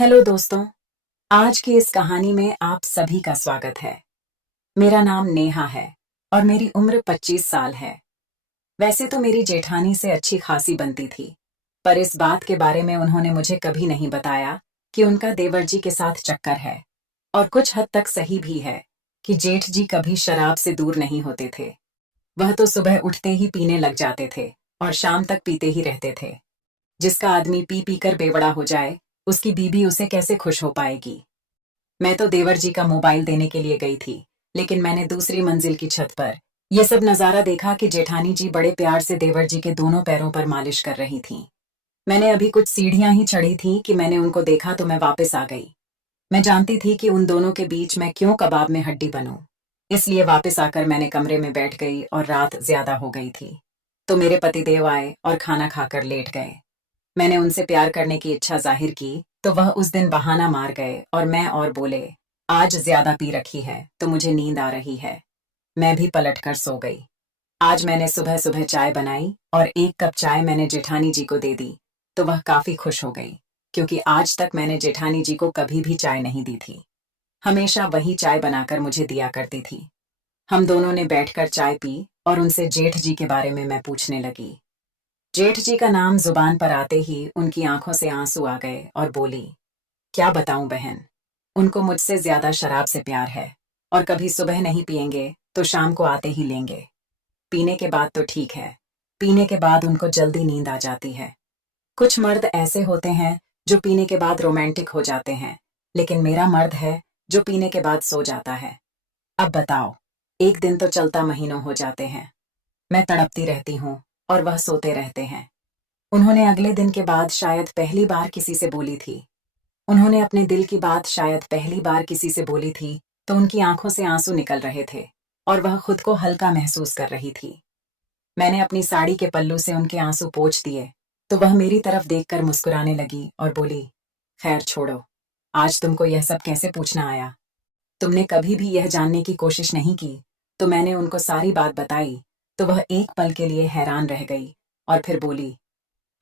Hello दोस्तों। आज की इस कहानी में आप सभी का स्वागत है। मेरा नाम नेहा है और मेरी उम्र 25 साल है। वैसे तो मेरी जेठानी से अच्छी खासी बनती थी, पर इस बात के बारे में उन्होंने मुझे कभी नहीं बताया कि उनका देवर जी के साथ चक्कर है। और कुछ हद तक सही भी है कि जेठ जी कभी शराब से दूर नहीं होते थे। वह तो सुबह उठते ही पीने लग जाते थे और शाम तक पीते ही रहते थे। जिसका आदमी पी पी कर बेवड़ा हो जाए, उसकी बीबी उसे कैसे खुश हो पाएगी। मैं तो देवर जी का मोबाइल देने के लिए गई थी, लेकिन मैंने दूसरी मंजिल की छत पर यह सब नजारा देखा कि जेठानी जी बड़े प्यार से देवर जी के दोनों पैरों पर मालिश कर रही थीं। मैंने अभी कुछ सीढ़ियां ही चढ़ी थी कि मैंने उनको देखा तो मैं वापस आ गई। मैं जानती थी कि उन दोनों के बीच मैं क्यों कबाब में हड्डी बनूं। इसलिए वापस आकर मैंने कमरे में बैठ गई और रात ज्यादा हो गई थी। तो मेरे पतिदेव आए और खाना खाकर लेट गए। मैंने उनसे प्यार करने की इच्छा जाहिर की तो वह उस दिन बहाना मार गए और मैं और बोले, आज ज्यादा पी रखी है तो मुझे नींद आ रही है। मैं भी पलटकर सो गई। आज मैंने सुबह सुबह चाय बनाई और एक कप चाय मैंने जेठानी जी को दे दी, तो वह काफी खुश हो गई, क्योंकि आज तक मैंने जेठानी जी को कभी भी चाय नहीं दी थी। हमेशा वही चाय बनाकर मुझे दिया करती थी। हम दोनों ने बैठकर चाय पी और उनसे जेठ जी के बारे में मैं पूछने लगी। जेठ जी का नाम जुबान पर आते ही उनकी आंखों से आंसू आ गए और बोली, क्या बताऊं बहन, उनको मुझसे ज्यादा शराब से प्यार है और कभी सुबह नहीं पिएंगे तो शाम को आते ही लेंगे। पीने के बाद तो ठीक है, पीने के बाद उनको जल्दी नींद आ जाती है। कुछ मर्द ऐसे होते हैं जो पीने के बाद रोमांटिक हो जाते हैं, लेकिन मेरा मर्द है जो पीने के बाद सो जाता है। अब बताओ, एक दिन तो चलता महीनों हो जाते हैं। मैं तड़पती रहती हूँ और वह सोते रहते हैं। उन्होंने अगले दिन के बाद शायद पहली बार किसी से बोली थी। उन्होंने अपने दिल की बात शायद पहली बार किसी से बोली थी, तो उनकी आंखों से आंसू निकल रहे थे और वह खुद को हल्का महसूस कर रही थी। मैंने अपनी साड़ी के पल्लू से उनके आंसू पोंछ दिए, तो वह मेरी तरफ देखकर मुस्कुराने लगी और बोली, खैर छोड़ो, आज तुमको यह सब कैसे पूछना आया? तुमने कभी भी यह जानने की कोशिश नहीं की। तो मैंने उनको सारी बात बताई, तो वह एक पल के लिए हैरान रह गई और फिर बोली,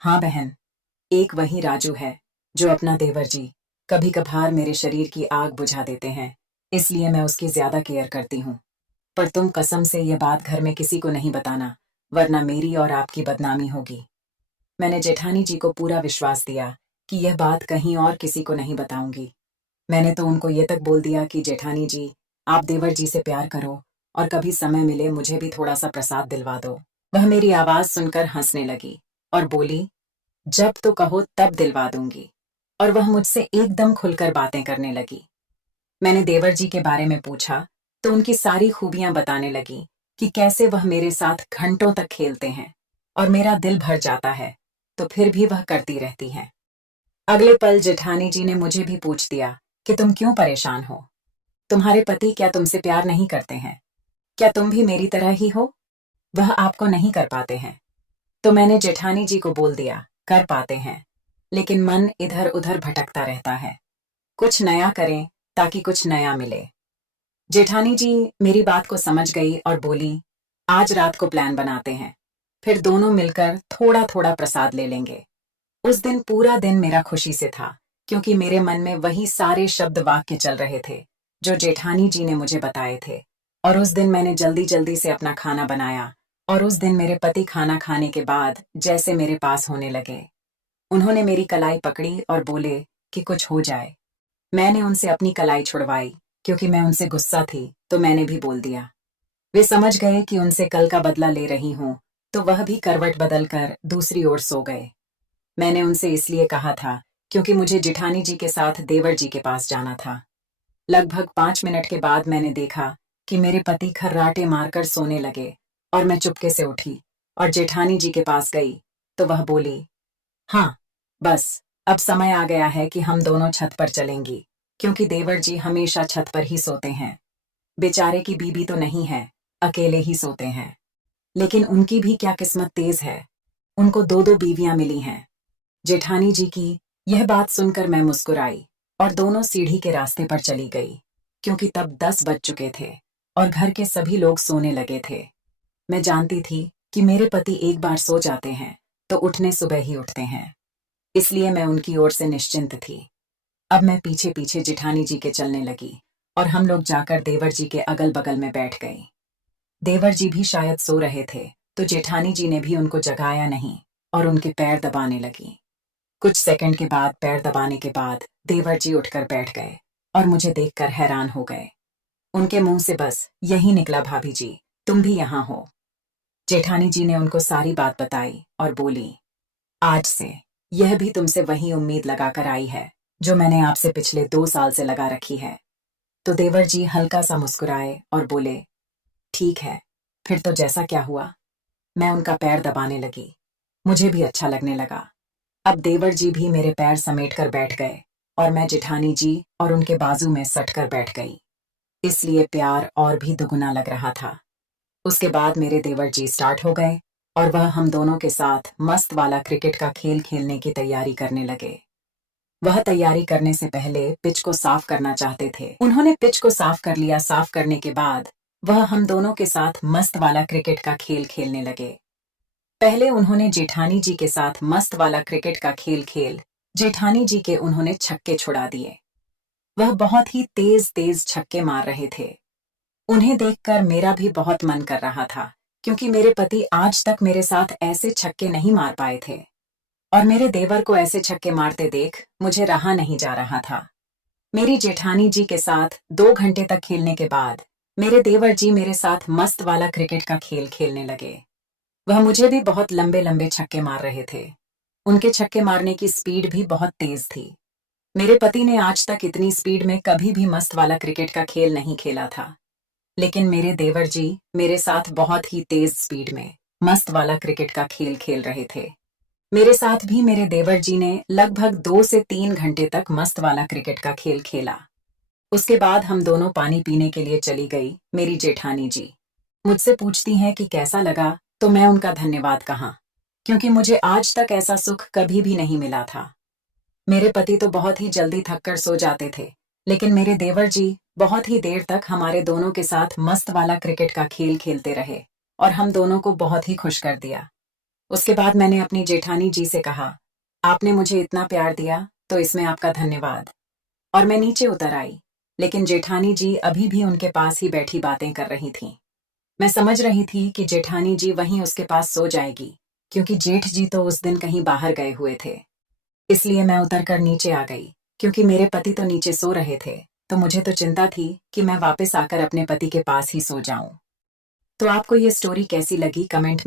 हाँ बहन, एक वही राजू है जो अपना देवर जी कभी कभार मेरे शरीर की आग बुझा देते हैं, इसलिए मैं उसकी ज्यादा केयर करती हूँ। पर तुम कसम से ये बात घर में किसी को नहीं बताना, वरना मेरी और आपकी बदनामी होगी। मैंने जेठानी जी को पूरा विश्वास दिया कि यह बात कहीं और किसी को नहीं बताऊंगी। मैंने तो उनको ये तक बोल दिया कि जेठानी जी, आप देवर जी से प्यार करो और कभी समय मिले मुझे भी थोड़ा सा प्रसाद दिलवा दो। वह मेरी आवाज सुनकर हंसने लगी और बोली, जब तो कहो तब दिलवा दूंगी। और वह मुझसे एकदम खुलकर बातें करने लगी। मैंने देवर जी के बारे में पूछा तो उनकी सारी खूबियां बताने लगी कि कैसे वह मेरे साथ घंटों तक खेलते हैं और मेरा दिल भर जाता है, तो फिर भी वह करती रहती हैं। अगले पल जेठानी जी ने मुझे भी पूछ दिया कि तुम क्यों परेशान हो? तुम्हारे पति क्या तुमसे प्यार नहीं करते हैं? क्या तुम भी मेरी तरह ही हो? वह आपको नहीं कर पाते हैं। तो मैंने जेठानी जी को बोल दिया, कर पाते हैं, लेकिन मन इधर उधर भटकता रहता है। कुछ नया करें ताकि कुछ नया मिले। जेठानी जी मेरी बात को समझ गई और बोली, आज रात को प्लान बनाते हैं, फिर दोनों मिलकर थोड़ा थोड़ा प्रसाद ले लेंगे। उस दिन पूरा दिन मेरा खुशी से था, क्योंकि मेरे मन में वही सारे शब्द वाक्य चल रहे थे जो जेठानी जी ने मुझे बताए थे। और उस दिन मैंने जल्दी जल्दी से अपना खाना बनाया और उस दिन मेरे पति खाना खाने के बाद जैसे मेरे पास होने लगे। उन्होंने मेरी कलाई पकड़ी और बोले कि कुछ हो जाए। मैंने उनसे अपनी कलाई छुड़वाई, क्योंकि मैं उनसे गुस्सा थी, तो मैंने भी बोल दिया। वे समझ गए कि उनसे कल का बदला ले रही हूं, तो वह भी करवट बदलकर दूसरी ओर सो गए। मैंने उनसे इसलिए कहा था क्योंकि मुझे जेठानी जी के साथ देवर जी के पास जाना था। लगभग 5 मिनट के बाद मैंने देखा कि मेरे पति खर्राटे मारकर सोने लगे और मैं चुपके से उठी और जेठानी जी के पास गई, तो वह बोली, हाँ, बस अब समय आ गया है कि हम दोनों छत पर चलेंगी, क्योंकि देवर जी हमेशा छत पर ही सोते हैं। बेचारे की बीबी तो नहीं है, अकेले ही सोते हैं। लेकिन उनकी भी क्या किस्मत तेज है, उनको दो दो बीवियां मिली हैं। जेठानी जी की यह बात सुनकर मैं मुस्कुराई और दोनों सीढ़ी के रास्ते पर चली गई, क्योंकि तब 10 बज चुके थे और घर के सभी लोग सोने लगे थे। मैं जानती थी कि मेरे पति एक बार सो जाते हैं तो उठने सुबह ही उठते हैं, इसलिए मैं उनकी ओर से निश्चिंत थी। अब मैं पीछे पीछे जेठानी जी के चलने लगी और हम लोग जाकर देवर जी के अगल बगल में बैठ गए। देवर जी भी शायद सो रहे थे, तो जेठानी जी ने भी उनको जगाया नहीं और उनके पैर दबाने लगी। कुछ सेकंड के बाद पैर दबाने के बाद देवर जी उठकर बैठ गए और मुझे देखकर हैरान हो गए। उनके मुंह से बस यही निकला, भाभी जी तुम भी यहाँ हो। जेठानी जी ने उनको सारी बात बताई और बोली, आज से यह भी तुमसे वही उम्मीद लगाकर आई है जो मैंने आपसे पिछले 2 साल से लगा रखी है। तो देवर जी हल्का सा मुस्कुराए और बोले, ठीक है, फिर तो जैसा क्या हुआ। मैं उनका पैर दबाने लगी, मुझे भी अच्छा लगने लगा। अब देवर जी भी मेरे पैर समेट कर बैठ गए और मैं जेठानी जी और उनके बाजू में सट कर बैठ गई, इसलिए प्यार और भी दुगुना लग रहा था। उसके बाद मेरे देवर जी स्टार्ट हो गए और वह हम दोनों के साथ मस्त वाला क्रिकेट का खेल खेलने की तैयारी करने लगे। वह तैयारी करने से पहले पिच को साफ करना चाहते थे। उन्होंने पिच को साफ कर लिया। साफ करने के बाद वह हम दोनों के साथ मस्त वाला क्रिकेट का खेल खेलने लगे। पहले उन्होंने जेठानी जी के साथ मस्त वाला क्रिकेट का खेल जेठानी जी के उन्होंने छक्के छुड़ा दिए। वह बहुत ही तेज तेज छक्के मार रहे थे। उन्हें देखकर मेरा भी बहुत मन कर रहा था, क्योंकि मेरे पति आज तक मेरे साथ ऐसे छक्के नहीं मार पाए थे और मेरे देवर को ऐसे छक्के मारते देख मुझे रहा नहीं जा रहा था। मेरी जेठानी जी के साथ 2 घंटे तक खेलने के बाद मेरे देवर जी मेरे साथ मस्त वाला क्रिकेट का खेल खेलने लगे। वह मुझे भी बहुत लंबे लंबे छक्के मार रहे थे। उनके छक्के मारने की स्पीड भी बहुत तेज थी। मेरे पति ने आज तक इतनी स्पीड में कभी भी मस्त वाला क्रिकेट का खेल नहीं खेला था, लेकिन मेरे देवर जी मेरे साथ बहुत ही तेज स्पीड में मस्त वाला क्रिकेट का खेल खेल रहे थे। मेरे साथ भी मेरे देवर जी ने लगभग 2 से 3 घंटे तक मस्त वाला क्रिकेट का खेल खेला। उसके बाद हम दोनों पानी पीने के लिए चली गई। मेरी जेठानी जी मुझसे पूछती हैं कि कैसा लगा, तो मैं उनका धन्यवाद कहा, क्योंकि मुझे आज तक ऐसा सुख कभी भी नहीं मिला था। मेरे पति तो बहुत ही जल्दी थककर सो जाते थे, लेकिन मेरे देवर जी बहुत ही देर तक हमारे दोनों के साथ मस्त वाला क्रिकेट का खेल खेलते रहे और हम दोनों को बहुत ही खुश कर दिया। उसके बाद मैंने अपनी जेठानी जी से कहा, आपने मुझे इतना प्यार दिया तो इसमें आपका धन्यवाद। और मैं नीचे उतर आई, लेकिन जेठानी जी अभी भी उनके पास ही बैठी बातें कर रही थीं। मैं समझ रही थी कि जेठानी जी वहीं उसके पास सो जाएगी, क्योंकि जेठ जी तो उस दिन कहीं बाहर गए हुए थे। इसलिए मैं उतरकर नीचे आ गई, क्योंकि मेरे पति तो नीचे सो रहे थे, तो मुझे तो चिंता थी कि मैं वापस आकर अपने पति के पास ही सो जाऊं। तो आपको ये स्टोरी कैसी लगी, कमेंट में